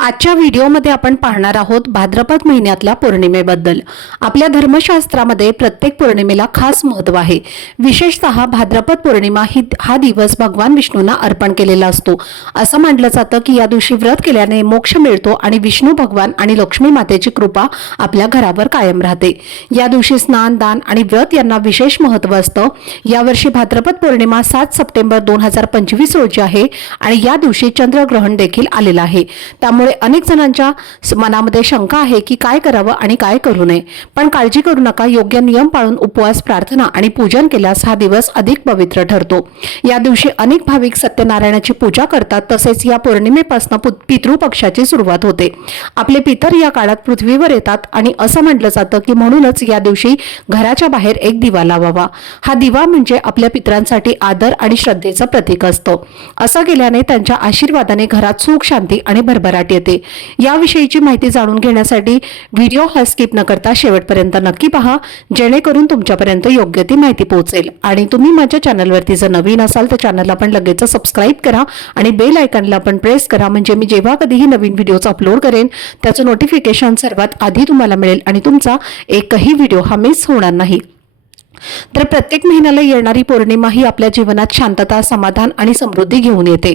आजच्या व्हिडिओमध्ये आपण पाहणार आहोत भाद्रपद महिन्यातल्या पौर्णिमेबद्दल. आपल्या धर्मशास्त्रामध्ये प्रत्येक पौर्णिमेला खास महत्त्व आहे. विशेषतः भाद्रपद पौर्णिमा ही हा दिवस भगवान विष्णूंना अर्पण केलेला असतो. असं मानलं जातं की या दिवशी व्रत केल्याने मोक्ष मिळतो आणि विष्णू भगवान आणि लक्ष्मी मातेची कृपा आपल्या घरावर कायम राहते. या दिवशी स्नान दान आणि व्रत यांना विशेष महत्त्व असतं. यावर्षी भाद्रपद पौर्णिमा सात सप्टेंबर दोन हजार पंचवीस रोजी आहे आणि या दिवशी चंद्रग्रहण देखील आलेलं आहे. त्यामुळे अनेक जणांच्या मनामध्ये शंका आहे की काय करावं आणि काय करू नये. पण काळजी करू नका योग्य नियम पाळून उपवास प्रार्थना आणि पूजन केल्यास हा दिवस अधिक पवित्र ठरतो. या दिवशी अनेक भाविक सत्यनारायणाची पूजा करतात तसेच या पौर्णिमेपासून पितृपक्षाची सुरुवात होते. आपले पितर या काळात पृथ्वीवर येतात आणि असं म्हटलं जातं की म्हणूनच या दिवशी घराच्या बाहेर एक दिवा लावावा. हा दिवा म्हणजे आपल्या पितरांसाठी आदर आणि श्रद्धेचं प्रतीक असतं. असं केल्याने त्यांच्या आशीर्वादाने घरात सुख शांती आणि भरभराट येते याविषयीची माहिती जाणून घेण्यासाठी व्हिडिओ हा स्किप न करता शेवटपर्यंत नक्की पहा जेणेकरून तुमच्यापर्यंत योग्य ती माहिती पोहोचेल. आणि तुम्ही माझ्या चॅनलवरती जर नवीन असाल तर चॅनलला पण लगेच सबस्क्राईब करा आणि बेल आयकनला पण प्रेस करा. म्हणजे मी जेव्हा कधीही नवीन व्हिडिओज अपलोड करेन त्याचं नोटिफिकेशन सर्वात आधी तुम्हाला मिळेल आणि तुमचा एकही व्हिडिओ हा मिस होणार नाही. तर प्रत्येक महिन्याला येणारी पौर्णिमा ही आपल्या जीवनात शांतता समाधान आणि समृद्धी घेऊन येते.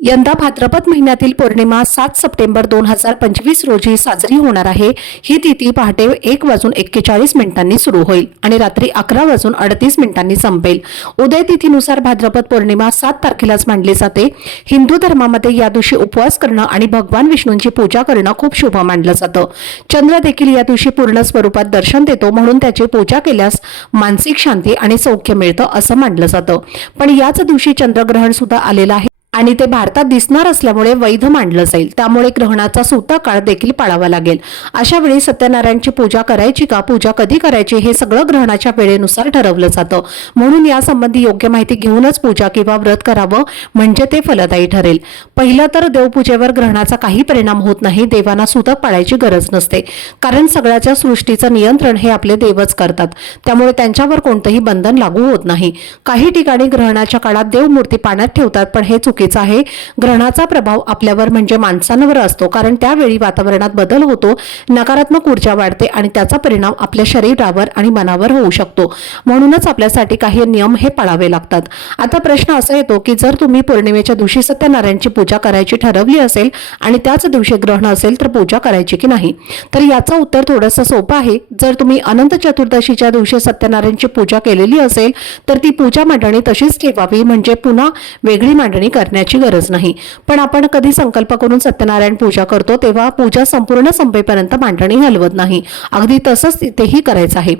यंदा भाद्रपद महिन्यातील पौर्णिमा सात सप्टेंबर दोन हजार पंचवीस रोजी साजरी होणार आहे. ही तिथी पहाटे एक वाजून एक्केचाळीस मिनिटांनी सुरू होईल आणि रात्री अकरा वाजून अडतीस मिनिटांनी संपेल. उदय तिथीनुसार भाद्रपद पौर्णिमा सात तारखेलाच मांडली जाते. हिंदू धर्मामध्ये या दिवशी उपवास करणं आणि भगवान विष्णूंची पूजा करणं खूप शुभ मानलं जातं. चंद्र देखील या दिवशी पूर्ण स्वरूपात दर्शन देतो म्हणून त्याची पूजा केल्यास मानसिक शांती आणि सौख्य मिळतं असं मानलं जातं. पण याच दिवशी चंद्रग्रहण सुद्धा आलेलं आहे. आणि ते भारतात दिसणार असल्यामुळे वैध मानलं जाईल. त्यामुळे ग्रहणाचा सुता काळ देखील पाळावा लागेल. अशा वेळी सत्यनारायणची पूजा करायची का पूजा कधी करायची हे सगळं ग्रहणाच्या वेळेनुसार ठरवलं जातं. म्हणून यासंबंधी योग्य माहिती घेऊनच पूजा किंवा व्रत करावं म्हणजे ते फलदायी ठरेल. पहिलं तर देवपूजेवर ग्रहणाचा काही परिणाम होत नाही देवांना सुतक पाळायची गरज नसते. कारण सगळ्याच्या सृष्टीचं नियंत्रण हे आपले देवच करतात. त्यामुळे त्यांच्यावर कोणतंही बंधन लागू होत नाही. काही ठिकाणी ग्रहणाच्या काळात देवमूर्ती पाण्यात ठेवतात पण हे गरजेचं आहे. ग्रहणाचा प्रभाव आपल्यावर म्हणजे माणसांवर असतो. कारण त्यावेळी वातावरणात बदल होतो नकारात्मक ऊर्जा वाढते आणि त्याचा परिणाम आपल्या शरीरावर आणि मनावर होऊ शकतो. म्हणूनच आपल्यासाठी काही नियम हे पाळावे लागतात. आता प्रश्न असा येतो की जर तुम्ही पौर्णिमेच्या दिवशी सत्यनारायणची पूजा करायची ठरवली असेल आणि त्याच दिवशी ग्रहण असेल तर पूजा करायची की नाही? तर याचं उत्तर थोडंसं सोपं आहे. जर तुम्ही अनंत चतुर्दशीच्या दिवशी सत्यनारायणची पूजा केलेली असेल तर ती पूजा मांडणी तशीच ठेवावी. म्हणजे पुन्हा वेगळी मांडणी करणे करण्याची गरज नाही. पण आपण कधी संकल्प करून सत्यनारायण पूजा करतो तेव्हा पूजा संपूर्ण संपेपर्यंत मांडणी हलवत नाही. अगदी तसंच तिथेही करायचं आहे.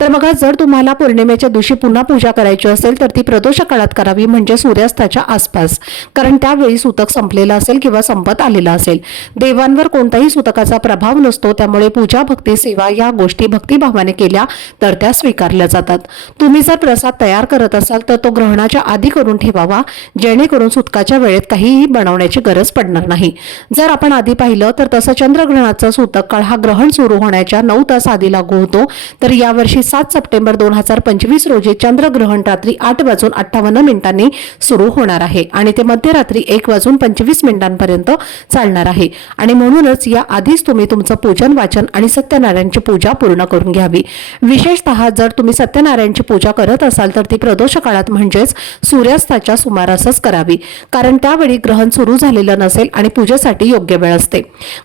तर बघा जर तुम्हाला पौर्णिमेच्या दिवशी पुन्हा पूजा करायची असेल तर ती प्रदोष काळात करावी म्हणजे सूर्यास्ताच्या आसपास. कारण त्यावेळी सुतक संपलेलं असेल किंवा संपत आलेला असेल. देवांवर कोणताही सुतकाचा प्रभाव नसतो त्यामुळे पूजा भक्ती सेवा या गोष्टी भक्तिभावाने केल्या तर त्या स्वीकारल्या जातात. तुम्ही जर प्रसाद तयार करत असाल तर तो ग्रहणाच्या आधी करून ठेवावा जेणेकरून सुतकाच्या वेळेत काहीही बनवण्याची गरज पडणार नाही. जर आपण आधी पाहिलं तर तसं चंद्रग्रहणाचा सूतक काळ हा ग्रहण सुरू होण्याच्या नऊ तास आधी लागू होतो. तर यावर्षी सात सप्टेंबर दोन हजार पंचवीस रोजी चंद्रग्रहण रात्री आठ वाजून अठ्ठावन्न मिनिटांनी सुरू होणार आहे आणि ते मध्यरात्री एक वाजून पंचवीस मिनिटांपर्यंत चालणार आहे. आणि म्हणूनच या आधीच तुम्ही तुमचं पूजन वाचन आणि सत्यनारायणची पूजा पूर्ण करून घ्यावी. विशेषतः जर तुम्ही सत्यनारायणची पूजा करत असाल तर ती प्रदोष काळात म्हणजेच सूर्यास्ताच्या सुमारासच करावी. कारण त्यावेळी ग्रहण सुरू झालेलं नसेल आणि पूजेसाठी योग्य वेळ असते.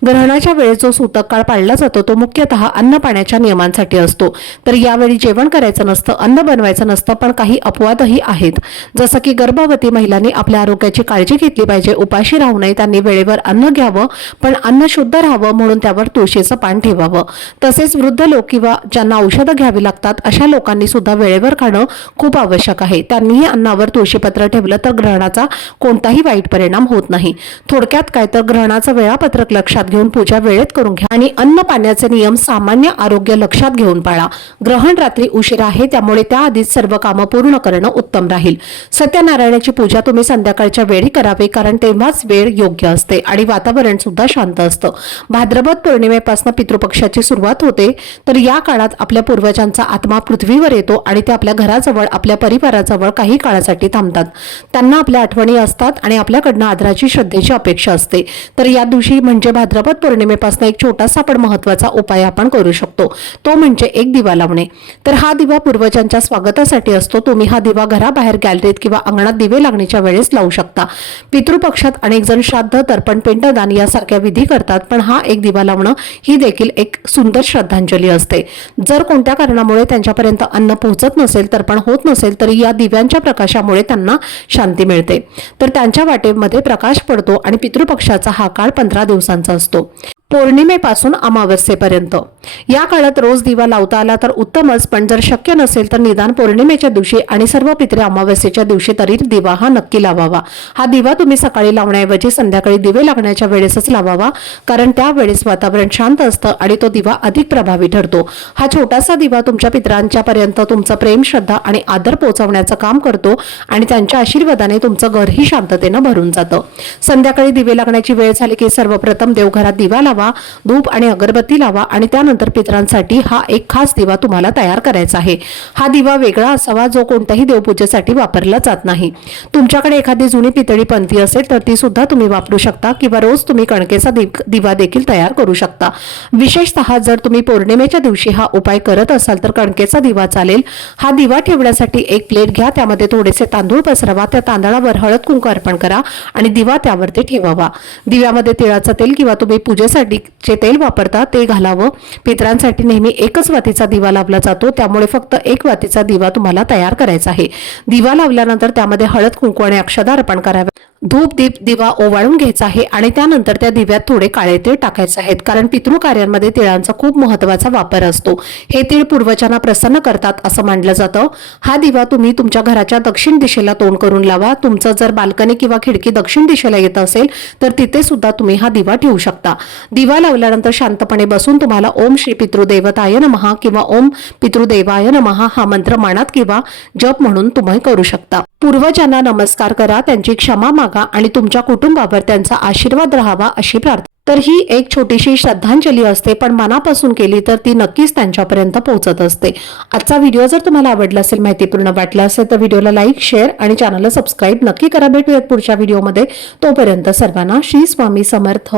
ग्रहणाच्या वेळेस जो सूतक काळ पाळला जातो तो मुख्यतः अन्न पाण्याच्या नियमांसाठी असतो. तर यावेळी जेवण करायचं नसतं अन्न बनवायचं नसतं पण काही अपवादही आहेत. जसं की गर्भवती महिलांनी आपल्या आरोग्याची काळजी घेतली पाहिजे उपाशी राहू नये त्यांनी वेळेवर अन्न घ्यावं पण अन्न शुद्ध राहावं म्हणून त्यावर तुळशीचं पान ठेवावं. तसेच वृद्ध लोक किंवा ज्यांना औषधं घ्यावी लागतात अशा लोकांनी सुद्धा वेळेवर खाणं खूप आवश्यक आहे. त्यांनीही अन्नावर तुळशीपत्र ठेवलं तर ग्रहणाचा कोणताही वाईट परिणाम होत नाही. थोडक्यात काय तर ग्रहणाचं वेळापत्रक लक्षात घेऊन पूजा वेळेत करून घ्या आणि अन्न पाण्याचे नियम सामान्य आरोग्य लक्षात घेऊन पाळा. ग्रहण रात्री उशीर आहे त्यामुळे त्याआधीच सर्व कामं पूर्ण करणं उत्तम राहील. सत्यनारायणाची पूजा तुम्ही संध्याकाळच्या वेळी करावी कारण तेव्हाच वेळ योग्य असते आणि वातावरण सुद्धा शांत असतं. भाद्रपद पौर्णिमेपासून पितृपक्षाची सुरुवात होते तर या काळात आपल्या पूर्वजांचा आत्मा पृथ्वीवर येतो आणि ते आपल्या घराजवळ आपल्या परिवाराजवळ काही काळासाठी थांबतात. त्यांना आपल्या आठवणी असतात. आणि आपल्याकडनं आदराची श्रद्धेची अपेक्षा असते. तर या दिवशी म्हणजे भाद्रपद पौर्णिमेपासून एक छोटासा पण महत्त्वाचा उपाय आपण करू शकतो. तो म्हणजे एक दिवा लावणे. तर हा दिवा पूर्वजांच्या स्वागतासाठी असतो. तुम्ही हा दिवा घराबाहेर गॅलरीत किंवा अंगणात दिवे लागण्याच्या वेळेस लावू शकता. पितृपक्षात अनेक जण श्राद्ध तर्पण पिंडदान यासारख्या विधी करतात पण हा एक दिवा लावणं ही देखील एक सुंदर श्रद्धांजली असते. जर कोणत्या कारणामुळे त्यांच्यापर्यंत अन्न पोहोचत नसेल तर्पण होत नसेल तरी या दिव्यांच्या प्रकाशामुळे त्यांना शांती मिळते. तर तर त्यांच्या वाटेमध्ये प्रकाश पडतो आणि पितृपक्षाचा हा काळ पंधरा दिवसांचा असतो. पौर्णिमेपासून अमावस्येपर्यंत. या काळात रोज दिवा लावता आला तर उत्तमच पण जर शक्य नसेल तर निदान पौर्णिमेच्या दिवशी आणि सर्व पित्रे अमावस्येच्या दिवशी तरी दिवा हा नक्की लावावा. हा दिवा तुम्ही सकाळी लावण्याऐवजी संध्याकाळी दिवे लागण्याच्या वेळेसच लावावा कारण त्यावेळेस वातावरण शांत असतं आणि तो दिवा अधिक प्रभावी ठरतो. हा छोटासा दिवा तुमच्या पित्रांच्या पर्यंत तुमचं प्रेम श्रद्धा आणि आदर पोहोचवण्याचं काम करतो आणि त्यांच्या आशीर्वादाने तुमचं घरही शांततेनं भरून जातं. संध्याकाळी दिवे लागण्याची वेळ झाली की सर्वप्रथम देवघरात दिवा लावा. धूप आणि अगरबत्ती लावा आणि त्यानंतर पितरांसाठी हा एक खास दिवा तुम्हाला तयार करायचा आहे. हा दिवा वेगळा असावा जो कोणत्याही देवपूजेसाठी वापरला जात नाही. तुमच्याकडे एखादी जुनी पितळी पंथी असेल तर ती सुद्धा तुम्ही वापरू शकता किंवा रोज तुम्ही कणकेचा दिवा देखील तयार करू शकता. विशेषतः जर तुम्ही पौर्णिमेच्या दिवशी हा उपाय करत असाल तर कणकेचा दिवा चालेल. हा दिवा ठेवण्यासाठी एक प्लेट घ्या त्यामध्ये थोडेसे तांदूळ पसरवा त्या तांदळावर हळद कुंकू अर्पण करा आणि दिवा त्यावरती ठेवावा. दिव्यामध्ये तिळाचं तेल किंवा तुम्ही पूजेसाठी जे तेल वापरता ते घालावं. पितरांसाठी नेहमी एकच वातीचा दिवा लावला जातो. त्यामुळे फक्त एक वातीचा दिवा तुम्हाला तयार करायचा आहे. दिवा लावल्यानंतर त्यामध्ये हळद कुंकू आणि अक्षदा अर्पण करावे धूप दीप दिवा ओवाळून घ्यायचा आहे आणि त्यानंतर त्या दिव्यात थोडे काळे तीळ टाकायचे आहेत. कारण पितृ कार्यांमध्ये तिळांचा खूप महत्त्वाचा वापर असतो. हे तीळ पूर्वजांना प्रसन्न करतात असं मानलं जातं. हा दिवा तुम्ही तुमच्या घराच्या दक्षिण दिशेला तोंड करून लावा. तुमचं जर बाल्कनी किंवा खिडकी दक्षिण दिशेला येत असेल तर तिथे सुद्धा तुम्ही हा दिवा ठेवू शकता. दिवा लावल्यानंतर शांतपणे बसून तुम्हाला ओम श्री पितृदेवताय नमहा किंवा ओम पितृदेवाय नमहा हा मंत्र मानात किंवा जप म्हणून तुम्ही करू शकता. पूर्वजांना नमस्कार करा. त्यांची क्षमा मागा. आणि तुमच्या कुटुंबावर त्यांचा आशीर्वाद राहावा अशी प्रार्थना. तर ही एक छोटीशी श्रद्धांजली असते पण मनापासून केली तर ती नक्कीच त्यांच्यापर्यंत पोहोचत असते. आजचा व्हिडिओ जर तुम्हाला आवडला असेल माहितीपूर्ण वाटला असेल तर व्हिडिओला लाईक शेअर आणि चॅनलला सबस्क्राईब नक्की करा. भेटूयात पुढच्या व्हिडिओमध्ये. तोपर्यंत सर्वांना श्री स्वामी समर्थ.